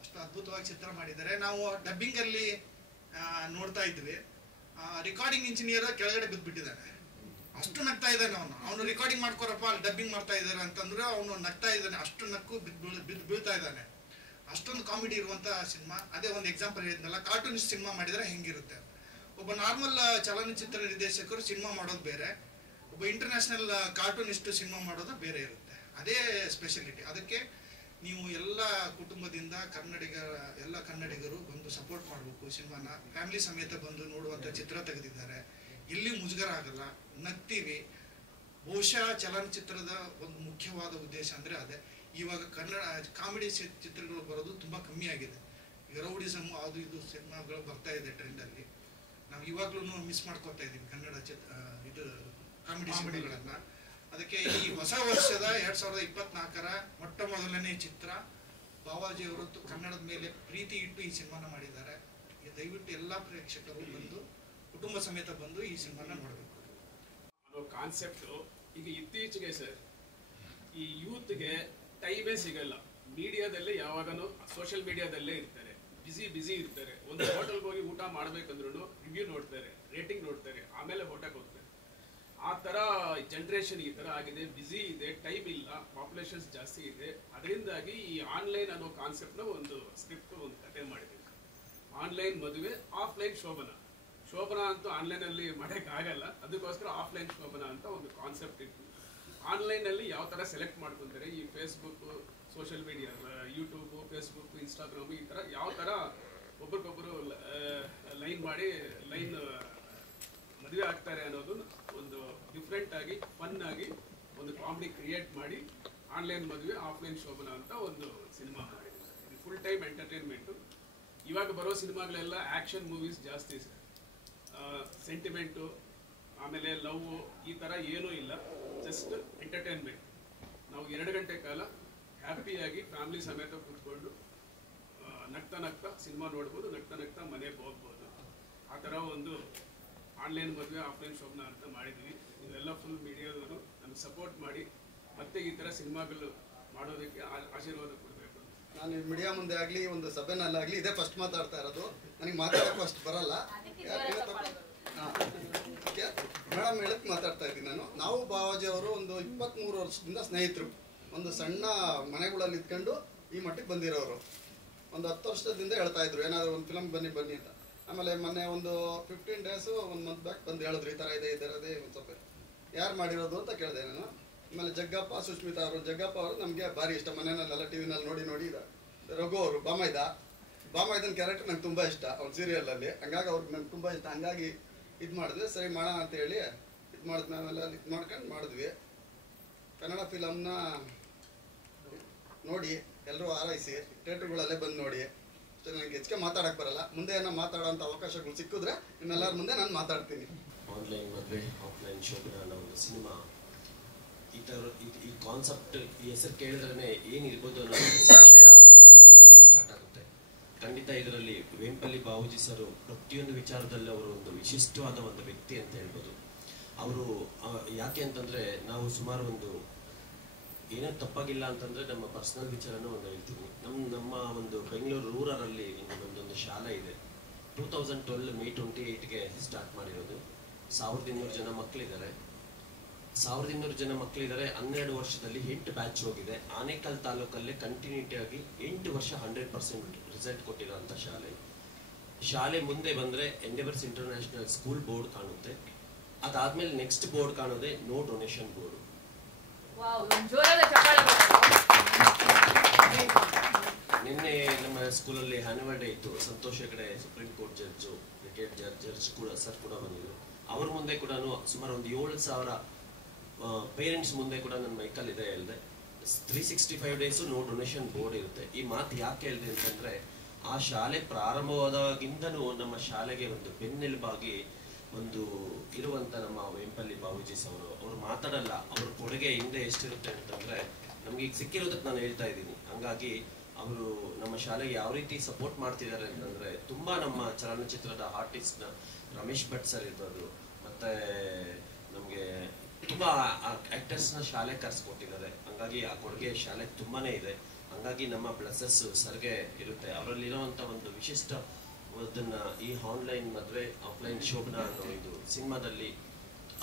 ಅಷ್ಟು ಅದ್ಭುತವಾಗಿ ಚಿತ್ರ ಮಾಡಿದ್ದಾರೆ. ನಾವು ಡಬ್ಬಿಂಗ್ ಅಲ್ಲಿ ನೋಡ್ತಾ ಇದ್ವಿ, ರೆಕಾರ್ಡಿಂಗ್ ಇಂಜಿನಿಯರ್ ಕೆಳಗಡೆ ಬಿದ್ದುಬಿಟ್ಟಿದ್ದಾನೆ. ಅಷ್ಟು ನಗ್ತಾ ಇದ್ದಾನೆ ಅವನು ರೆಕಾರ್ಡಿಂಗ್ ಮಾಡ್ಕೊರಪ್ಪ, ಡಬ್ಬಿಂಗ್ ಮಾಡ್ತಾ ಇದ್ದಾರೆ ಅಂತಂದ್ರೆ ಅವನು ನಗ್ತಾ ಇದ್ದಾನೆ. ಅಷ್ಟು ನಕ್ಕು ಬೀಳ್ತಾ ಇದ್ದಾನೆ. ಅಷ್ಟೊಂದು ಕಾಮಿಡಿ ಇರುವಂತ ಸಿನಿಮಾ. ಅದೇ ಒಂದು ಎಕ್ಸಾಂಪಲ್ ಹೇಳಿದ್ನಲ್ಲ, ಕಾರ್ಟೂನಿಸ್ಟ್ ಸಿನಿಮಾ ಮಾಡಿದ್ರೆ ಹೆಂಗಿರುತ್ತೆ. ಒಬ್ಬ ನಾರ್ಮಲ್ ಚಲನಚಿತ್ರ ನಿರ್ದೇಶಕರು ಸಿನಿಮಾ ಮಾಡೋದು ಬೇರೆ, ಒಬ್ಬ ಇಂಟರ್ನ್ಯಾಷನಲ್ ಕಾರ್ಟೂನಿಸ್ಟ್ ಸಿನಿಮಾ ಮಾಡೋದು ಬೇರೆ ಇರುತ್ತೆ. ಅದೇ ಸ್ಪೆಷಾಲಿಟಿ. ಅದಕ್ಕೆ ನೀವು ಎಲ್ಲ ಕುಟುಂಬದಿಂದ ಎಲ್ಲ ಕನ್ನಡಿಗರು ಬಂದು ಸಪೋರ್ಟ್ ಮಾಡಬೇಕು. ಸಿನಿಮಾನ ಫ್ಯಾಮಿಲಿ ಸಮೇತ ಬಂದು ನೋಡುವಂತ ಚಿತ್ರ ತೆಗೆದಿದ್ದಾರೆ. ಎಲ್ಲಿ ಮುಜುಗರ ಆಗಲ್ಲ, ನಗ್ತೀವಿ. ಬಹುಶಃ ಚಲನಚಿತ್ರದ ಒಂದು ಮುಖ್ಯವಾದ ಉದ್ದೇಶ ಅಂದ್ರೆ ಅದೇ. ಇವಾಗ ಕನ್ನಡ ಕಾಮಿಡಿ ಚಿತ್ರಗಳು ಬರೋದು ತುಂಬಾ ಕಮ್ಮಿ ಆಗಿದೆ. ಈಗ ರೌಡಿಸಮ್ ಅದು ಇದು ಸಿನಿಮಾಗಳು ಬರ್ತಾ ಇದೆ ಟ್ರೆಂಡ್ ಅಲ್ಲಿ. ನಾವು ಇವಾಗ್ಲೂ ಮಿಸ್ ಮಾಡ್ಕೊತಾ ಇದೀವಿ ಕನ್ನಡ ಇದು ಕಾಮಿಡಿ ಸಿನಿಮಾಗಳನ್ನ. ಅದಕ್ಕೆ ಈ ಹೊಸ ವರ್ಷದ 2024ರ ಮೊಟ್ಟ ಮೊದಲನೇ ಚಿತ್ರ ಬಾವಾಜಿ ಅವರು ಕನ್ನಡದ ಮೇಲೆ ಪ್ರೀತಿ ಇಟ್ಟು ಈ ಸಿನಿಮಾನ ಮಾಡಿದ್ದಾರೆ. ದಯವಿಟ್ಟು ಎಲ್ಲಾ ಪ್ರೇಕ್ಷಕರು ಬಂದು ಕುಟುಂಬ ಸಮೇತ ಬಂದು ಈ ಸಿನಿಮಾನ ನೋಡಬೇಕು. ಕಾನ್ಸೆಪ್ಟ್ ಈಗ ಇತ್ತೀಚೆಗೆ ಸರ್ ಈ ಯೂತ್ಗೆ ಟೈಮೇ ಸಿಗಲ್ಲ. ಮೀಡಿಯಾದಲ್ಲೇ ಯಾವಾಗನೂ ಸೋಷಿಯಲ್ ಮೀಡಿಯಾದಲ್ಲೇ ಇರ್ತಾರೆ, ಬಿಸಿ ಇರ್ತಾರೆ. ಒಂದು ಹೋಟೆಲ್ಗೆ ಹೋಗಿ ಊಟ ಮಾಡ್ಬೇಕಂದ್ರೂ ರಿವ್ಯೂ ನೋಡ್ತಾರೆ, ರೇಟಿಂಗ್ ನೋಡ್ತಾರೆ, ಆಮೇಲೆ ಹೋಟೆಲ್ಗೆ ಹೋಗ್ತಾರೆ. ಆ ತರ ಜನರೇಷನ್ ಈ ತರ ಆಗಿದೆ, ಬಿಸಿ ಇದೆ, ಟೈಮ್ ಇಲ್ಲ, ಪಾಪ್ಯುಲೇಷನ್ಸ್ ಜಾಸ್ತಿ ಇದೆ. ಅದರಿಂದಾಗಿ ಈ ಆನ್ಲೈನ್ ಅನ್ನೋ ಕಾನ್ಸೆಪ್ಟ್ ನ ಒಂದು ಸ್ಕ್ರಿಪ್ಟ್, ಒಂದು ಕತೆ ಮಾಡಿದ್ದೀವಿ. ಆನ್ಲೈನ್ ಮದುವೆ, ಆಫ್ಲೈನ್ ಶೋಭನ ಅಂತೂ ಆನ್ಲೈನ್ ಅಲ್ಲಿ ಮಾಡಕ್ ಆಗಲ್ಲ. ಅದಕ್ಕೋಸ್ಕರ ಆಫ್ಲೈನ್ ಶೋಭನ ಅಂತ ಒಂದು ಕಾನ್ಸೆಪ್ಟ್ ಇತ್ತು. ಆನ್ಲೈನ್ ಅಲ್ಲಿ ಯಾವ ತರ ಸೆಲೆಕ್ಟ್ ಮಾಡ್ಕೊಂತಾರೆ, ಈ Facebook, social media, YouTube, Facebook, Instagram, ಈ ತರ ಯಾವ ತರ ಒಬ್ರಿಗೊಬ್ರು ಲೈನ್ ಮದುವೆ ಆಗ್ತಾರೆ ಅನ್ನೋದು ಒಂದು ಡಿಫ್ರೆಂಟ್ ಆಗಿ, ಫನ್ ಆಗಿ ಒಂದು ಕಾಮಿಡಿ ಕ್ರಿಯೇಟ್ ಮಾಡಿ ಆನ್ಲೈನ್ ಮದುವೆ, ಆಫ್ಲೈನ್ ಶೋಭನ ಅಂತ ಒಂದು ಸಿನಿಮಾ ಮಾಡಿದ್ದೀವಿ. ಇದು ಫುಲ್ ಟೈಮ್ ಎಂಟರ್ಟೈನ್ಮೆಂಟ್. ಇವಾಗ ಬರೋ ಸಿನಿಮಾಗಳೆಲ್ಲ ಆ್ಯಕ್ಷನ್ ಮೂವೀಸ್ ಜಾಸ್ತಿ ಸರ್. ಸೆಂಟಿಮೆಂಟು ಆಮೇಲೆ ಲವ್ ಈ ಥರ ಏನೂ ಇಲ್ಲ, ಜಸ್ಟ್ ಎಂಟರ್ಟೈನ್ಮೆಂಟ್. ನಾವು 2 ಗಂಟೆ ಕಾಲ ಹ್ಯಾಪಿಯಾಗಿ ಫ್ಯಾಮಿಲಿ ಸಮೇತ ಕೂತ್ಕೊಂಡು ನಗ್ತಾ ನಗ್ತಾ ಸಿನಿಮಾ ನೋಡ್ಬೋದು, ನಗ್ತಾ ನಗ್ತಾ ಮನೆಗೆ ಹೋಗ್ಬೋದು. ಆ ಥರ ಒಂದು ಆನ್ಲೈನ್ ಮದುವೆ ಆಫ್ಲೈನ್ ಶೋಭನ ಅಂತ ಮಾಡಿದ್ವಿ. ಇದೆಲ್ಲ ಫುಲ್ ಮೀಡಿಯಾದವರು ನಮ್ಗೆ ಸಪೋರ್ಟ್ ಮಾಡಿ ಮತ್ತೆ ಈ ಥರ ಸಿನಿಮಾಗಳು ಮಾಡೋದಕ್ಕೆ ಆಶೀರ್ವಾದ ಕೊಡಬೇಕು. ನಾನು ಮೀಡಿಯಾ ಮುಂದೆ ಆಗಲಿ ಒಂದು ಸಭೆನಲ್ಲಾಗಲಿ ಇದೇ ಫಸ್ಟ್ ಮಾತಾಡ್ತಾ ಇರೋದು. ನನಗೆ ಮಾತಾಡೋಕ್ಕೂ ಅಷ್ಟು ಬರಲ್ಲ. ಮೇಡಮ್ ಹೇಳಕ್ಕೆ ಮಾತಾಡ್ತಾ ಇದ್ದೀನಿ ನಾನು. ನಾವು ಬಾವಾಜಿ ಅವರು ಒಂದು 23 ವರ್ಷದಿಂದ ಸ್ನೇಹಿತರು. ಒಂದು ಸಣ್ಣ ಮನೆಗಳಲ್ಲಿ ಇದ್ಕೊಂಡು ಈ ಮಟ್ಟಿಗೆ ಬಂದಿರೋರು. ಒಂದು 10 ವರ್ಷದಿಂದ ಹೇಳ್ತಾ ಇದ್ರು ಏನಾದರೂ ಒಂದು ಫಿಲಮ್ ಬನ್ನಿ ಅಂತ. ಆಮೇಲೆ ಮೊನ್ನೆ ಒಂದು 15 ಡೇಸು 1 ಮಂತ್ ಬ್ಯಾಕ್ ಬಂದು ಹೇಳಿದ್ರು ಈ ಥರ ಇದೆ ಒಂದು ಸ್ವಲ್ಪ ಯಾರು ಮಾಡಿರೋದು ಅಂತ ಕೇಳಿದೆ ನಾನು. ಆಮೇಲೆ ಜಗ್ಗಪ್ಪ, ಸುಷ್ಮಿತಾ ಅವರು. ಜಗ್ಗಪ್ಪ ಅವರು ನಮಗೆ ಭಾರಿ ಇಷ್ಟ. ಮನೆಯಲ್ಲೆಲ್ಲ ಟಿ ವಿನಲ್ಲಿ ನೋಡಿ ರಘು ಅವರು ಬಾಮೈದನ್ ಕ್ಯಾರೆಕ್ಟರ್ ನಂಗೆ ತುಂಬ ಇಷ್ಟ ಅವ್ರ ಸೀರಿಯಲಲ್ಲಿ. ಹಂಗಾಗಿ ಅವ್ರಿಗೆ ನಂಗೆ ತುಂಬ ಇಷ್ಟ. ಹಂಗಾಗಿ ಇದು ಮಾಡಿದ್ವಿ, ಸರಿ ಮಾಡೋಣ ಅಂತೇಳಿ ಇದು ಮಾಡಿದ್ವಿ. ಆಮೇಲೆ ಇದು ಮಾಡ್ಕೊಂಡು ಮಾಡಿದ್ವಿ. ಕನ್ನಡ ಫಿಲಮ್ನ ನೋಡಿ ಎಲ್ಲರೂ ಆರೈಸಿ ಥಿಯೇಟ್ರ್ಗಳಲ್ಲೇ ಬಂದು ನೋಡಿ. ಅಷ್ಟೇ, ನನಗೆ ಹೆಚ್ಚಿಗೆ ಮಾತಾಡೋಕ್ಕೆ ಬರಲ್ಲ. ಮುಂದೆ ಏನೋ ಮಾತಾಡೋಂಥ ಅವಕಾಶಗಳು ಸಿಕ್ಕಿದ್ರೆ ನಿಮ್ಮೆಲ್ಲರ ಮುಂದೆ ನಾನು ಮಾತಾಡ್ತೀನಿ. ಆನ್ಲೈನ್ ಮದುವೆ ಆಫ್ಲೈನ್ ಶೋಭನ ಅನ್ನೋ ಒಂದು ಸಿನಿಮಾ ಈ ಕಾನ್ಸೆಪ್ಟ್, ಈ ಹೆಸರು ಕೇಳಿದ್ರೆ ಏನಿರ್ಬೋದು ಅನ್ನೋ ಸಂಶಯ ನಮ್ಮ ಮೈಂಡಲ್ಲಿ ಸ್ಟಾರ್ಟ್ ಆಗುತ್ತೆ. ಖಂಡಿತ ಇದರಲ್ಲಿ ವೇಂಪಲ್ಲಿ ಬಾವೂಜಿ ಸರ್ ಪ್ರತಿಯೊಂದು ವಿಚಾರದಲ್ಲಿ ಅವರು ಒಂದು ವಿಶಿಷ್ಟವಾದ ಒಂದು ವ್ಯಕ್ತಿ ಅಂತ ಹೇಳ್ಬೋದು. ಅವರು ಯಾಕೆ ಅಂತಂದ್ರೆ, ನಾವು ಸುಮಾರು ಒಂದು ಏನೋ ತಪ್ಪಾಗಿಲ್ಲ ಅಂತಂದ್ರೆ ನಮ್ಮ ಪರ್ಸನಲ್ ವಿಚಾರನೂ ಒಂದು ಹೇಳ್ತೀನಿ. ನಮ್ಮ ಒಂದು ಬೆಂಗಳೂರು ರೂರರಲ್ಲಿ ಒಂದೊಂದು ಶಾಲೆ ಇದೆ. 2012 May 28ಗೆ ಸ್ಟಾರ್ಟ್ ಮಾಡಿರೋದು. 1200 ಜನ ಮಕ್ಕಳಿದ್ದಾರೆ. 1200 ಜನ ಮಕ್ಕಳಿದ್ದಾರೆ. 12 ವರ್ಷದಲ್ಲಿ 8 ಬ್ಯಾಚ್ ಹೋಗಿದೆ. ಆನೇಕಲ್ ತಾಲೂಕಲ್ಲೇ ಕಂಟಿನ್ಯೂಟಿ ಆಗಿ 8 ವರ್ಷ 100% ರಿಸಲ್ಟ್ ಕೊಟ್ಟಿರೋಂಥ ಶಾಲೆ ಮುಂದೆ ಬಂದ್ರೆ ಎಂಡೆವರ್ಸ್ ಇಂಟರ್ನ್ಯಾಷನಲ್ ಸ್ಕೂಲ್ ಬೋರ್ಡ್ ಕಾಣುತ್ತೆ. ಅದಾದ್ಮೇಲೆ ನೆಕ್ಸ್ಟ್ ಬೋರ್ಡ್ ಕಾಣೋದೆ ನೋ ಡೊನೇಷನ್ ಬೋರ್ಡ್. ನಿನ್ನೆ ನಮ್ಮ ಸ್ಕೂಲಲ್ಲಿ ಆನ್ಯುವಲ್ ಡೇ ಇತ್ತು. Santosh Hegde supreme court judge, retired judge ಕೂಡ ಸರ್ ಕೂಡ ಬಂದಿದ್ರು. ಅವ್ರ ಮುಂದೆ ಕೂಡ ಸುಮಾರು ಒಂದು 7,000 ಪೇರೆಂಟ್ಸ್ ಮುಂದೆ ಕೂಡ ನನ್ನ ಮೈಕಲ್ ಇದೆ ಹೇಳಿದೆ. 365 ಡೇಸು ನೋ ಡೊನೇಷನ್ ಬೋರ್ಡ್ ಇರುತ್ತೆ. ಈ ಮಾತು ಯಾಕೆ ಹೇಳಿದೆ ಅಂತಂದ್ರೆ, ಆ ಶಾಲೆ ಪ್ರಾರಂಭವಾದಾಗಿಂದನೂ ನಮ್ಮ ಶಾಲೆಗೆ ಒಂದು ಬೆನ್ನೆಲುಬಾಗಿ ಒಂದು ಇರುವಂತ ನಮ್ಮ ವೇಂಪಲ್ಲಿ ಬಾವೂಜಿ ಅವರು ಮಾತಾಡಲ್ಲ. ಅವ್ರ ಕೊಡುಗೆ ಹಿಂದೆ ಎಷ್ಟಿರುತ್ತೆ ಅಂತಂದ್ರೆ, ನಮ್ಗೆ ಈಗ ಸಿಕ್ಕಿರೋದಕ್ಕೆ ನಾನು ಹೇಳ್ತಾ ಇದ್ದೀನಿ. ಹಂಗಾಗಿ ಅವರು ನಮ್ಮ ಶಾಲೆಗೆ ಯಾವ ರೀತಿ ಸಪೋರ್ಟ್ ಮಾಡ್ತಿದ್ದಾರೆ ಅಂತಂದ್ರೆ, ತುಂಬಾ ನಮ್ಮ ಚಲನಚಿತ್ರದ ಆರ್ಟಿಸ್ಟ್ ರಮೇಶ್ ಭಟ್ ಸರ್ ಇರ್ಬೋದು, ಮತ್ತೆ ನಮ್ಗೆ ತುಂಬಾ ಆಕ್ಟರ್ಸ್ ನ ಶಾಲೆ ಕರ್ಸ್ಕೊಟ್ಟಿದ್ದಾರೆ. ಹಂಗಾಗಿ ಆ ಕೊಡುಗೆ ಶಾಲೆಗೆ ತುಂಬಾನೇ ಇದೆ. ಹಂಗಾಗಿ ನಮ್ಮ ಬ್ಲೆಸಸ್ ಸರ್ಗೆ ಇರುತ್ತೆ. ಅವರಲ್ಲಿರುವಂತ ಒಂದು ವಿಶಿಷ್ಟ ಅದನ್ನ ಈ ಆನ್ಲೈನ್ ಮದುವೆ ಆಫ್ಲೈನ್ ಶೋಭನ ಅನ್ನೋ ಇದು ಸಿನಿಮಾದಲ್ಲಿ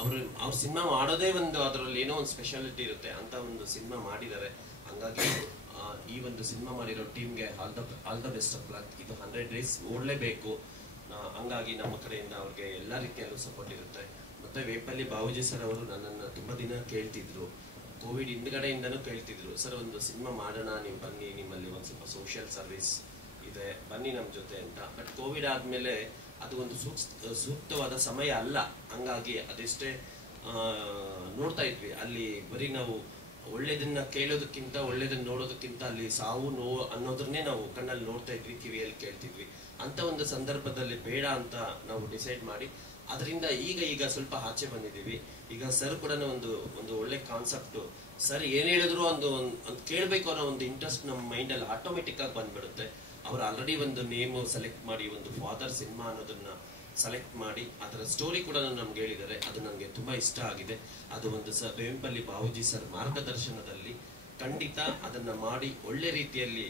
ಅವ್ರ ಸಿನಿಮಾ ಮಾಡೋದೇ ಒಂದು ಅದರಲ್ಲಿ ಏನೋ ಒಂದು ಸ್ಪೆಷಾಲಿಟಿ ಇರುತ್ತೆ ಅಂತ ಒಂದು ಸಿನಿಮಾ ಮಾಡಿದ್ದಾರೆ. ಹಂಗಾಗಿ ಈ ಒಂದು ಸಿನಿಮಾ ಮಾಡಿರೋ ಟೀಮ್ಗೆ all the best of luck. ಇದು 100 ಡೇಸ್ ಓಡಲೇಬೇಕು. ಹಂಗಾಗಿ ನಮ್ಮ ಕಡೆಯಿಂದ ಅವ್ರಿಗೆ ಎಲ್ಲ ರೀತಿಯಲ್ಲೂ ಸಪೋರ್ಟ್ ಇರುತ್ತೆ. ಮತ್ತೆ ವೇಂಪಲ್ಲಿ ಬಾವೂಜಿ ಸರ್ ಅವರು ನನ್ನನ್ನು ತುಂಬಾ ದಿನ ಕೇಳ್ತಿದ್ರು, ಕೋವಿಡ್ ಹಿಂದ್ಗಡೆಯಿಂದನೂ ಕೇಳ್ತಿದ್ರು, ಸರ್ ಒಂದು ಸಿನಿಮಾ ಮಾಡೋಣ, ನೀವು ಬನ್ನಿ, ನಿಮ್ಮಲ್ಲಿ ಒಂದು ಸ್ವಲ್ಪ ಸೋಷಿಯಲ್ ಸರ್ವಿಸ್ ಇದೆ, ಬನ್ನಿ ನಮ್ಮ ಜೊತೆ ಅಂತ. ಬಟ್ ಕೋವಿಡ್ ಆದ್ಮೇಲೆ ಅದು ಒಂದು ಸೂಕ್ತವಾದ ಸಮಯ ಅಲ್ಲ. ಹಂಗಾಗಿ ಅದೆಷ್ಟೇ ನೋಡ್ತಾ ಇದ್ವಿ, ಅಲ್ಲಿ ಬರೀ ನಾವು ಒಳ್ಳೇದನ್ನ ಕೇಳೋದಕ್ಕಿಂತ ಒಳ್ಳೇದನ್ನ ನೋಡೋದಕ್ಕಿಂತ ಅಲ್ಲಿ ಸಾವು ನೋವು ಅನ್ನೋದನ್ನೇ ನಾವು ಕಣ್ಣಲ್ಲಿ ನೋಡ್ತಾ ಇದ್ವಿ, ಕಿವಿಯಲ್ಲಿ ಕೇಳ್ತಿದ್ವಿ. ಅಂತ ಒಂದು ಸಂದರ್ಭದಲ್ಲಿ ಬೇಡ ಅಂತ ನಾವು ಡಿಸೈಡ್ ಮಾಡಿ ಅದರಿಂದ ಈಗ ಸ್ವಲ್ಪ ಆಚೆ ಬಂದಿದ್ದೀವಿ. ಈಗ ಸರ್ ಕೂಡ ಒಂದು ಒಳ್ಳೆ ಕಾನ್ಸೆಪ್ಟ್, ಸರ್ ಏನ್ ಹೇಳಿದ್ರು ಒಂದು ಕೇಳಬೇಕು ಅನ್ನೋ ಒಂದು ಇಂಟ್ರೆಸ್ಟ್ ನಮ್ಮ ಮೈಂಡ್ ಅಲ್ಲಿ ಆಟೋಮೆಟಿಕ್ ಆಗಿ ಬಂದ್ಬಿಡುತ್ತೆ. ಅವ್ರು ಆಲ್ರೆಡಿ ಒಂದು ನೇಮ್ ಸೆಲೆಕ್ಟ್ ಮಾಡಿ ಒಂದು ಫಾದರ್ ಸಿನಿಮಾ ಅನ್ನೋದನ್ನ ಸೆಲೆಕ್ಟ್ ಮಾಡಿ ಅದರ ಸ್ಟೋರಿ ಕೂಡ ನಮ್ಗೆ ಹೇಳಿದ್ದಾರೆ. ಅದು ನನಗೆ ತುಂಬಾ ಇಷ್ಟ ಆಗಿದೆ. ಅದು ಒಂದು ವೇಂಪಲ್ಲಿ ಬಾವೂಜಿ ಸರ್ ಮಾರ್ಗದರ್ಶನದಲ್ಲಿ ಖಂಡಿತ ಅದನ್ನ ಮಾಡಿ ಒಳ್ಳೆ ರೀತಿಯಲ್ಲಿ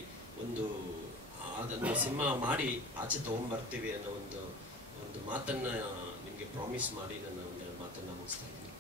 ಅದನ್ನ ಸಿನಿಮಾ ಮಾಡಿ ಆಚೆ ತಗೊಂಡ್ಬರ್ತೀವಿ ಅನ್ನೋ ಒಂದು ಮಾತನ್ನ ನಿಮ್ಗೆ ಪ್ರಾಮಿಸ್ ಮಾಡಿ ನನ್ನ ಒಂದು ಮಾತನ್ನ ಮುಗಿಸ್ತಾ ಇದ್ದೀನಿ.